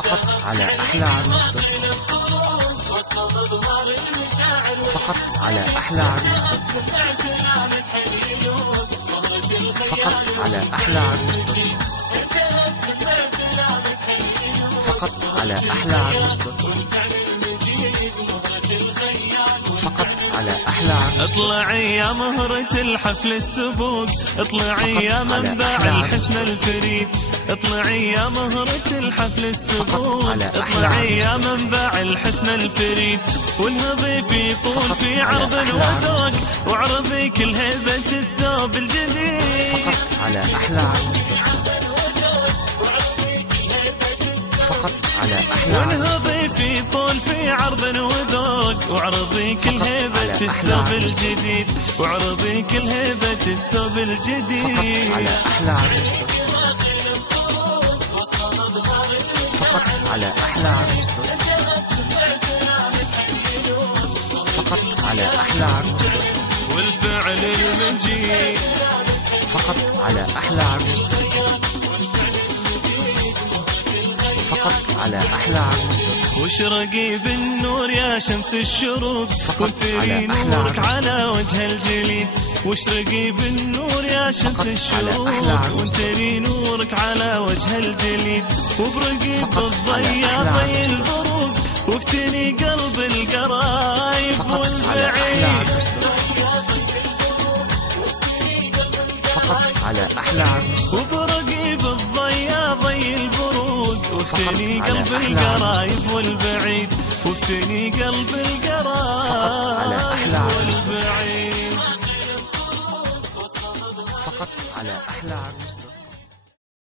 فقط على أحلى عروس. فقط على أحلى عروس. فقط على أحلى عروس. فقط على أحلى عروس. فقط على أحلى عروس. اطلعي يا مهرة الحفل السبوق، اطلعي يا منبع الحسن الفريد، اطلعي يا مهرة الحفل السبوق، اطلعي يا منبع الحسن الفريد، وانهضي في طول في عرض وذوق، وعرضي كل هيبة الثوب الجديد. فقط على أحلى عروس. فقط على أحلى عروس. وانهضي في طول في عرض وذوق، وعرضي كل هيبة الثوب الجديد، وعرضي كل هيبة الثوب الجديد. فقط على أحلى عروس. فقط على أحلى عروس. فقط على أحلى عروس. والفعل المجيد. فقط على أحلى عروس. فقط على أحلى عروس. واشرقي بالنور يا شمس الشروق، وانثري نورك على وجه الجليد، واشرقي بالنور يا شمس الشروق، وانثري نورك على وجه الجليد، وابرقي بالضياء ضي البروق، وافتني قلب القرايب والبعيد. فقط على أحلى عروس. وابرقي بالضياء ضي البروق، وافتني قلب القرايب والبعيد، وافتني قلب القرايب والبعيد. فقط على أحلى عروس.